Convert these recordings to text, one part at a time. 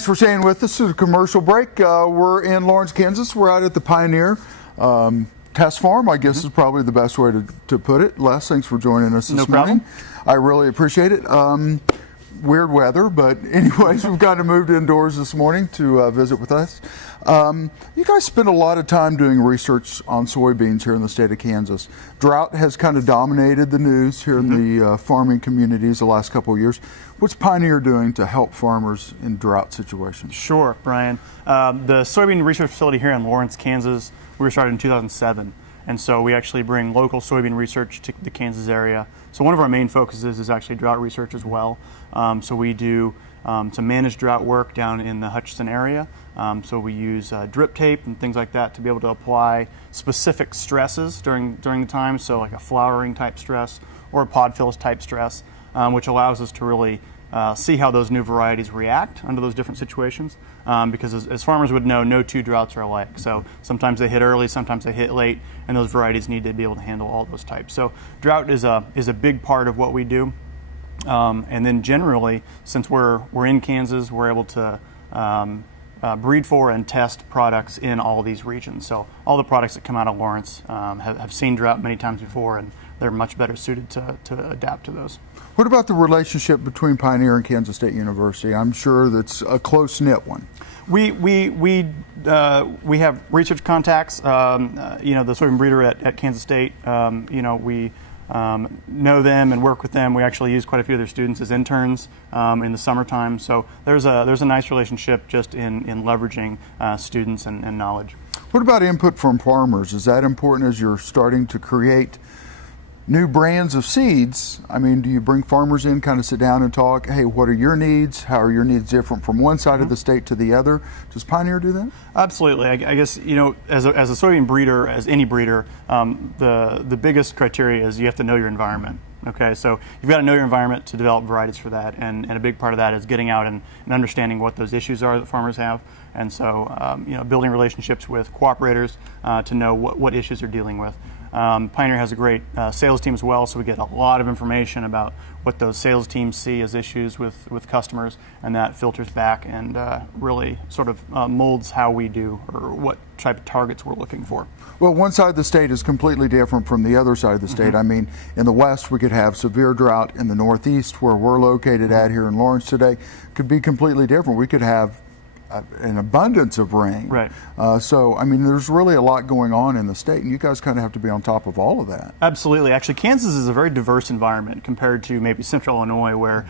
Thanks for staying with us through the commercial break. We're in Lawrence, Kansas. We're out at the Pioneer Test Farm, I guess is probably the best way to put it. Les, thanks for joining us this morning. I really appreciate it. Weird weather, but anyways, we've got to move indoors this morning to visit with us. You guys spend a lot of time doing research on soybeans here in the state of Kansas. Drought has kind of dominated the news here in the farming communities the last couple of years. What's Pioneer doing to help farmers in drought situations? Sure, Brian. The soybean research facility here in Lawrence, Kansas, we were started in 2007. And so we actually bring local soybean research to the Kansas area. So one of our main focuses is actually drought research as well. So we do some managed drought work down in the Hutchinson area. So we use drip tape and things like that to be able to apply specific stresses during the time. So like a flowering type stress or a pod fills type stress, which allows us to really see how those new varieties react under those different situations. Because as farmers would know, no two droughts are alike. So sometimes they hit early, sometimes they hit late, and those varieties need to be able to handle all those types. So drought is a big part of what we do. And then generally, since we're in Kansas, we're able to breed for and test products in all these regions. So all the products that come out of Lawrence have seen drought many times before, and they're much better suited to adapt to those. What about the relationship between Pioneer and Kansas State University? I'm sure that's a close-knit one. We have research contacts. You know, the soybean breeder at Kansas State. You know, we know them and work with them. We actually use quite a few of their students as interns in the summertime. So there's a nice relationship just in leveraging students and knowledge. What about input from farmers? Is that important as you're starting to create new brands of seeds? I mean, do you bring farmers in, kind of sit down and talk, hey, what are your needs? How are your needs different from one side of the state to the other? Does Pioneer do that? Absolutely. I guess, you know, as a soybean breeder, as any breeder, the biggest criteria is you have to know your environment. Okay, so you've got to know your environment to develop varieties for that, and a big part of that is getting out and understanding what those issues are that farmers have, and so you know, building relationships with cooperators to know what issues they're dealing with. Pioneer has a great sales team as well, so we get a lot of information about what those sales teams see as issues with customers, and that filters back and really sort of molds how we do or what type of targets we're looking for. Well, one side of the state is completely different from the other side of the state. I mean, in the west we could have severe drought. In the northeast, where we're located at here in Lawrence today, could be completely different. We could have an abundance of rain. Right. So, I mean, there's really a lot going on in the state, and you guys kind of have to be on top of all of that. Absolutely. Actually, Kansas is a very diverse environment compared to maybe central Illinois, where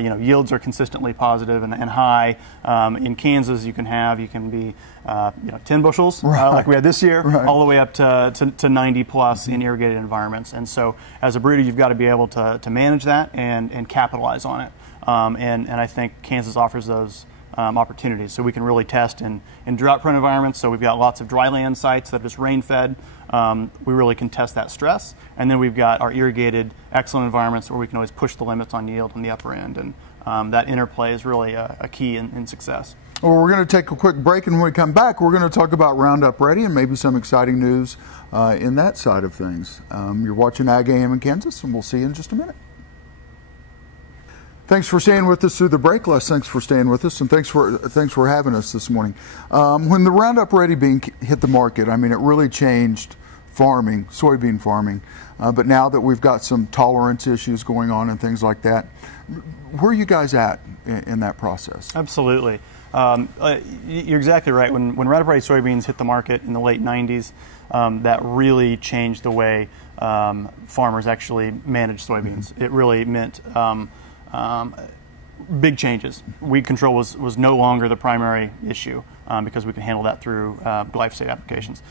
you know, yields are consistently positive and high. In Kansas, you can be you know, 10 bushels like we had this year, all the way up to 90 plus in irrigated environments. And so, as a breeder, you've got to be able to manage that and capitalize on it. And I think Kansas offers those opportunities. So we can really test in drought-prone environments. So we've got lots of dry land sites that are just rain-fed. We really can test that stress. And then we've got our irrigated, excellent environments where we can always push the limits on yield on the upper end. And that interplay is really a key in success. Well, we're going to take a quick break, and when we come back, we're going to talk about Roundup Ready and maybe some exciting news in that side of things. You're watching Ag AM in Kansas, and we'll see you in just a minute. Thanks for staying with us through the break, Les. Thanks for staying with us, and thanks for having us this morning. When the Roundup Ready bean hit the market, I mean, it really changed farming, soybean farming. But now that we've got some tolerance issues going on and things like that, where are you guys at in that process? Absolutely. You're exactly right. When Roundup Ready soybeans hit the market in the late 90s, that really changed the way farmers actually manage soybeans. It really meant big changes. Weed control was no longer the primary issue because we can handle that through glyphosate applications.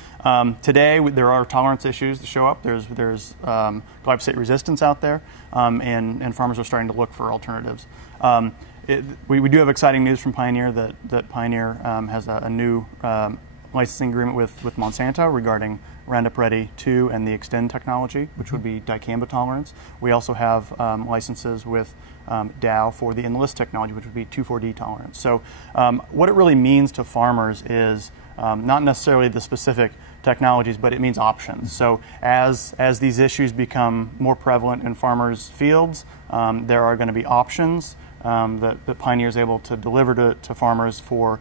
Today, there are tolerance issues that show up. There's glyphosate resistance out there, and farmers are starting to look for alternatives. We do have exciting news from Pioneer that Pioneer has a new licensing agreement with Monsanto regarding Roundup Ready 2 and the Extend technology, which would be dicamba tolerance. We also have licenses with Dow for the Enlist technology, which would be 2,4-D tolerance. So what it really means to farmers is not necessarily the specific technologies, but it means options. So as these issues become more prevalent in farmers' fields, there are going to be options that Pioneer is able to deliver to farmers for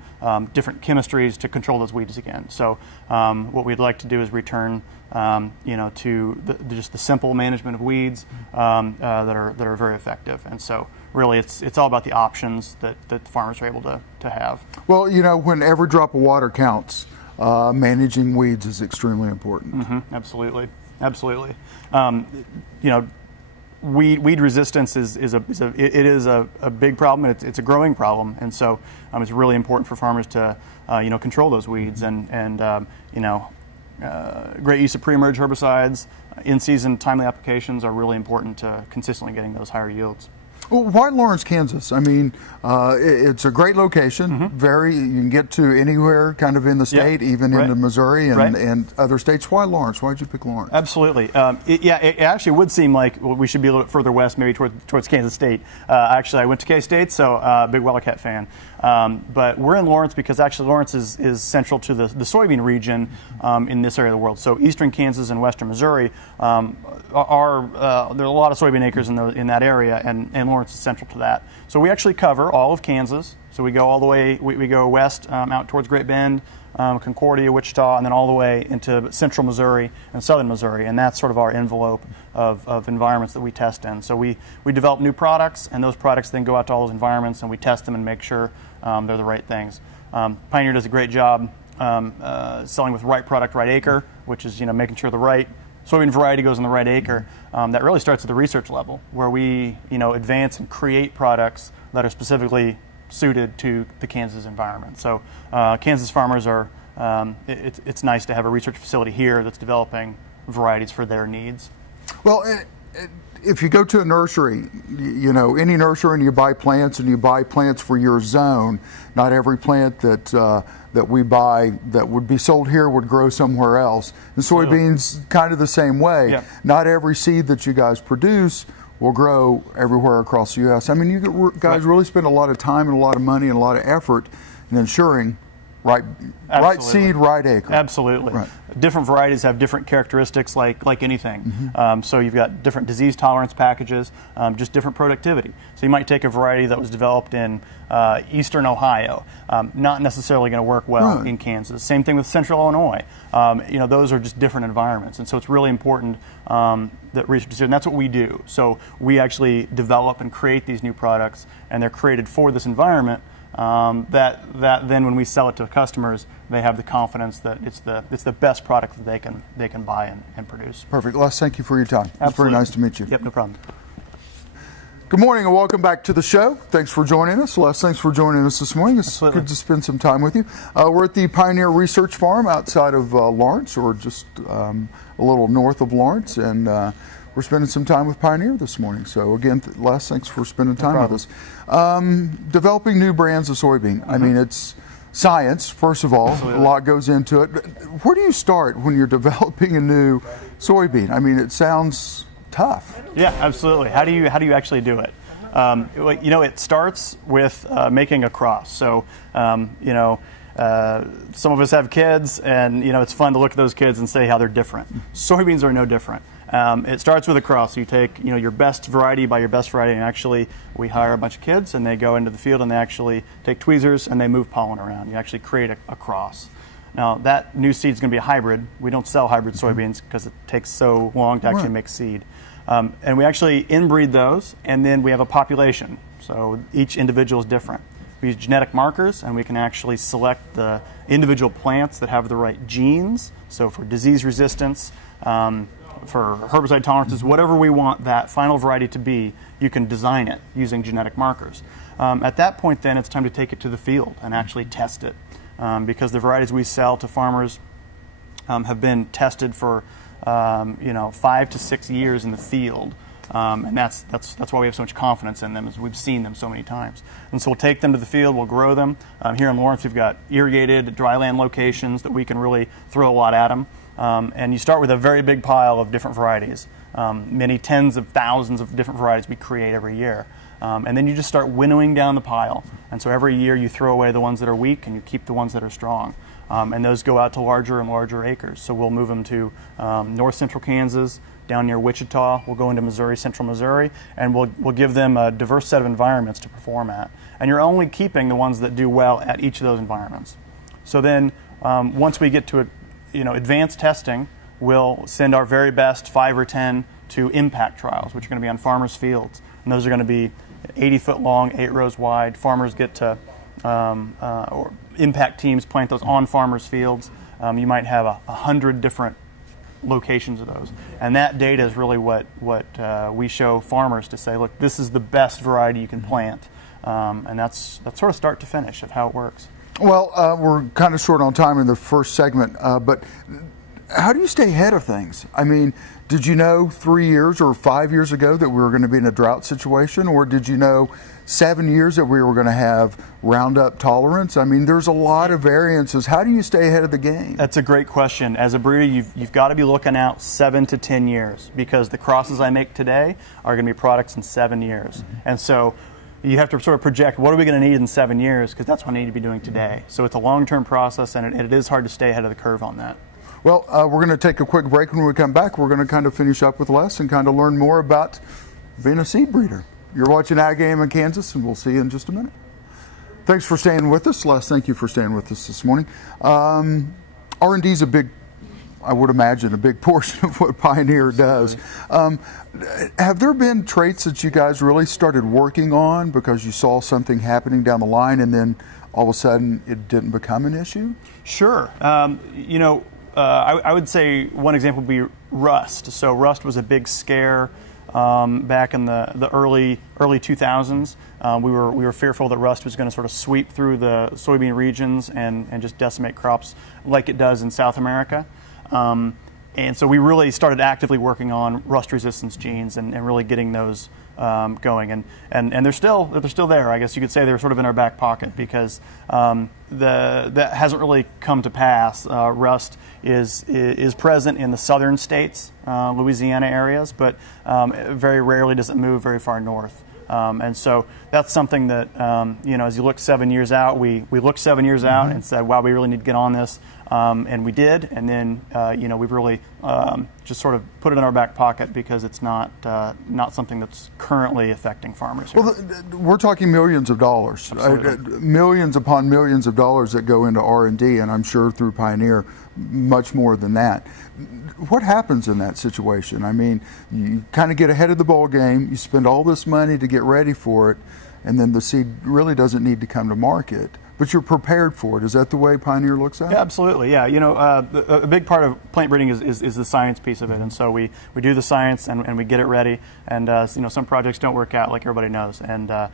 different chemistries to control those weeds again. So what we'd like to do is return to just the simple management of weeds that are very effective. And so really it's all about the options that farmers are able to have. Well, when every drop of water counts, managing weeds is extremely important. Mm-hmm. Absolutely. Weed resistance is a big problem. It's a growing problem, and so it's really important for farmers to control those weeds and great use of pre-emerge herbicides, in-season timely applications are really important to consistently getting those higher yields. Well, why Lawrence, Kansas? I mean, it's a great location. Mm-hmm. You can get to anywhere kind of in the state, even into Missouri and other states. Why Lawrence? Why did you pick Lawrence? Absolutely. It actually would seem like we should be a little bit further west, maybe towards Kansas State. Actually, I went to K-State, so big Wildcat fan. But we're in Lawrence because actually Lawrence is central to the soybean region in this area of the world. So eastern Kansas and western Missouri there are a lot of soybean acres in that area, and Lawrence is central to that. So we actually cover all of Kansas. So we go all the way, we go west out towards Great Bend, Concordia, Wichita, and then all the way into central Missouri and southern Missouri, and that's sort of our envelope of environments that we test in. So we develop new products, and those products then go out to all those environments, and we test them and make sure they're the right things. Pioneer does a great job selling with right product, right acre, which is making sure the right soybean variety goes in the right acre. That really starts at the research level, where we advance and create products that are specifically suited to the Kansas environment. So Kansas farmers are, it's nice to have a research facility here that's developing varieties for their needs. Well, if you go to a nursery, any nursery, and you buy plants for your zone, not every plant that we buy that would be sold here would grow somewhere else. And soybeans, kind of the same way. Yeah. Not every seed that you guys produce will grow everywhere across the U.S. I mean, you guys really spend a lot of time and a lot of money and a lot of effort in ensuring right seed, right acre. Absolutely. Right. Different varieties have different characteristics like anything. Mm-hmm. So you've got different disease tolerance packages, just different productivity. So you might take a variety that was developed in eastern Ohio, not necessarily going to work well in Kansas. Same thing with central Illinois. Those are just different environments. And so it's really important that researchers do, and that's what we do. So we actually develop and create these new products, and they're created for this environment. That then when we sell it to customers, they have the confidence that it's the best product that they can buy and produce. Perfect. Les, thank you for your time. Absolutely. It's very nice to meet you. Yep, no problem. Good morning and welcome back to the show. Thanks for joining us. Les, thanks for joining us this morning. It's Absolutely. Good to spend some time with you. We're at the Pioneer Research Farm outside of Lawrence, or just a little north of Lawrence, and we're spending some time with Pioneer this morning. So again, Les, thanks for spending time with us. Developing new brands of soybean. Mm-hmm. I mean, it's science, first of all. Absolutely. A lot goes into it. Where do you start when you're developing a new soybean? I mean, it sounds tough. Yeah, absolutely. How do you actually do it? It starts with making a cross. So, some of us have kids, and it's fun to look at those kids and say how they're different. Soybeans are no different. It starts with a cross. You take your best variety by your best variety, and actually we hire a bunch of kids, and they go into the field and they actually take tweezers and they move pollen around. You actually create a cross. Now that new seed is going to be a hybrid. We don't sell hybrid soybeans because it takes so long to actually make seed. And we actually inbreed those, and then we have a population. So each individual is different. We use genetic markers, and we can actually select the individual plants that have the right genes. So for disease resistance, for herbicide tolerances, whatever we want that final variety to be, you can design it using genetic markers. At that point then, it's time to take it to the field and actually test it. Because the varieties we sell to farmers have been tested for 5 to 6 years in the field. And that's why we have so much confidence in them, is we've seen them so many times. And so we'll take them to the field, we'll grow them. Here in Lawrence, we've got irrigated dryland locations that we can really throw a lot at them. And you start with a very big pile of different varieties, many tens of thousands of different varieties we create every year. And then you just start winnowing down the pile. And so every year you throw away the ones that are weak and you keep the ones that are strong. And those go out to larger and larger acres. So we'll move them to north central Kansas, down near Wichita. We'll go into Missouri, central Missouri, and we'll give them a diverse set of environments to perform at. And you're only keeping the ones that do well at each of those environments. So then once we get to advanced testing, we'll send our very best 5 or 10 to impact trials, which are going to be on farmers' fields. And those are going to be 80 foot long, 8 rows wide. Farmers get to, or impact teams plant those on farmers' fields. You might have 100 different locations of those. And that data is really what we show farmers to say, look, this is the best variety you can plant. And that's sort of start to finish of how it works. Well, we're kind of short on time in the first segment, but how do you stay ahead of things? I mean, did you know 3 years or 5 years ago that we were going to be in a drought situation, or did you know 7 years that we were going to have Roundup tolerance? I mean, there's a lot of variances. How do you stay ahead of the game? That's a great question. As a breeder, you've got to be looking out 7 to 10 years, because the crosses I make today are going to be products in 7 years. And so you have to sort of project, what are we going to need in 7 years, because that's what I need to be doing today. So it's a long-term process, and it is hard to stay ahead of the curve on that. Well, we're going to take a quick break. When we come back, we're going to kind of finish up with Les and kind of learn more about being a seed breeder. You're watching Ag Game in Kansas, and we'll see you in just a minute. Thanks for staying with us. Les, thank you for staying with us this morning. R&D is a big, I would imagine, a big portion of what Pioneer does. Have there been traits that you guys really started working on because you saw something happening down the line and then all of a sudden it didn't become an issue? Sure. I would say one example would be rust. So rust was a big scare back in the early 2000s. We were fearful that rust was going to sort of sweep through the soybean regions and just decimate crops like it does in South America. And so we really started actively working on rust resistance genes and really getting those going. And they're still there. I guess you could say they're sort of in our back pocket, because that hasn't really come to pass. Rust is present in the southern states, Louisiana areas, but very rarely does it move very far north. And so that's something that, as you look 7 years out, we looked 7 years out and said, wow, we really need to get on this. And we did. And then, we've really just sort of put it in our back pocket because it's not something that's currently affecting farmers here. Well, we're talking millions of dollars, millions upon millions of dollars that go into R&D, and I'm sure through Pioneer, much more than that. What happens in that situation? I mean, you kind of get ahead of the ball game, you spend all this money to get ready for it, and then the seed really doesn't need to come to market. But you're prepared for it. Is that the way Pioneer looks at it? Yeah, absolutely, yeah. A big part of plant breeding is the science piece of it. And so we do the science and we get it ready. And some projects don't work out, like everybody knows. And that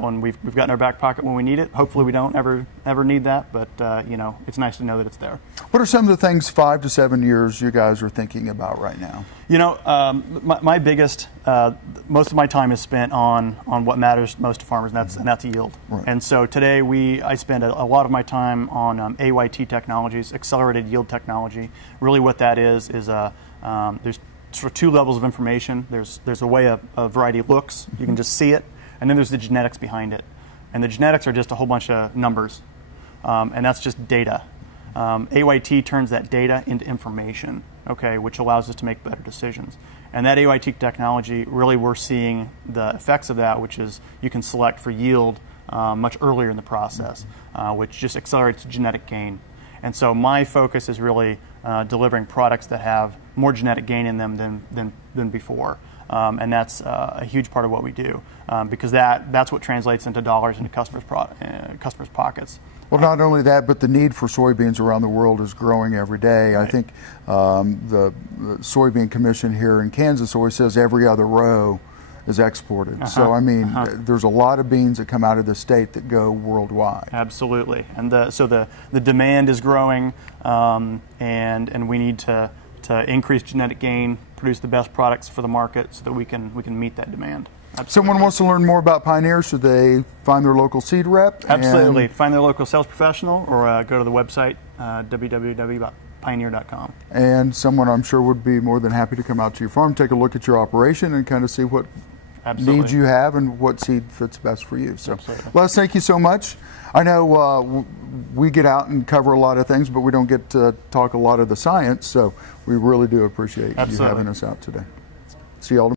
one we've got in our back pocket when we need it. Hopefully we don't ever need that, but it's nice to know that it's there. What are some of the things 5 to 7 years you guys are thinking about right now? My biggest, most of my time is spent on what matters most to farmers, and that's yield. Right. And so today I spend a lot of my time on AYT technologies, accelerated yield technology. Really what that is there's sort of 2 levels of information. There's a way a variety looks, you can just see it, and then there's the genetics behind it. And the genetics are just a whole bunch of numbers, and that's just data. AYT turns that data into information, which allows us to make better decisions. And that AYT technology, really we're seeing the effects of that, which is you can select for yield much earlier in the process, which just accelerates genetic gain. And so my focus is really delivering products that have more genetic gain in them than before. And that's a huge part of what we do, because that's what translates into dollars into customers' pockets. Well, not only that, but the need for soybeans around the world is growing every day. Right. I think the Soybean Commission here in Kansas always says every other row is exported. So, I mean, there's a lot of beans that come out of the state that go worldwide. Absolutely. And so the demand is growing, and we need to increase genetic gain, produce the best products for the market so that we can meet that demand. Absolutely. Someone wants to learn more about Pioneer, should they find their local seed rep? Absolutely. Find their local sales professional, or go to the website, www.pioneer.com. And someone I'm sure would be more than happy to come out to your farm, take a look at your operation, and kind of see what needs you have and what seed fits best for you. So, Absolutely. Les, thank you so much. I know we get out and cover a lot of things, but we don't get to talk a lot of the science, so we really do appreciate you having us out today. See y'all tomorrow.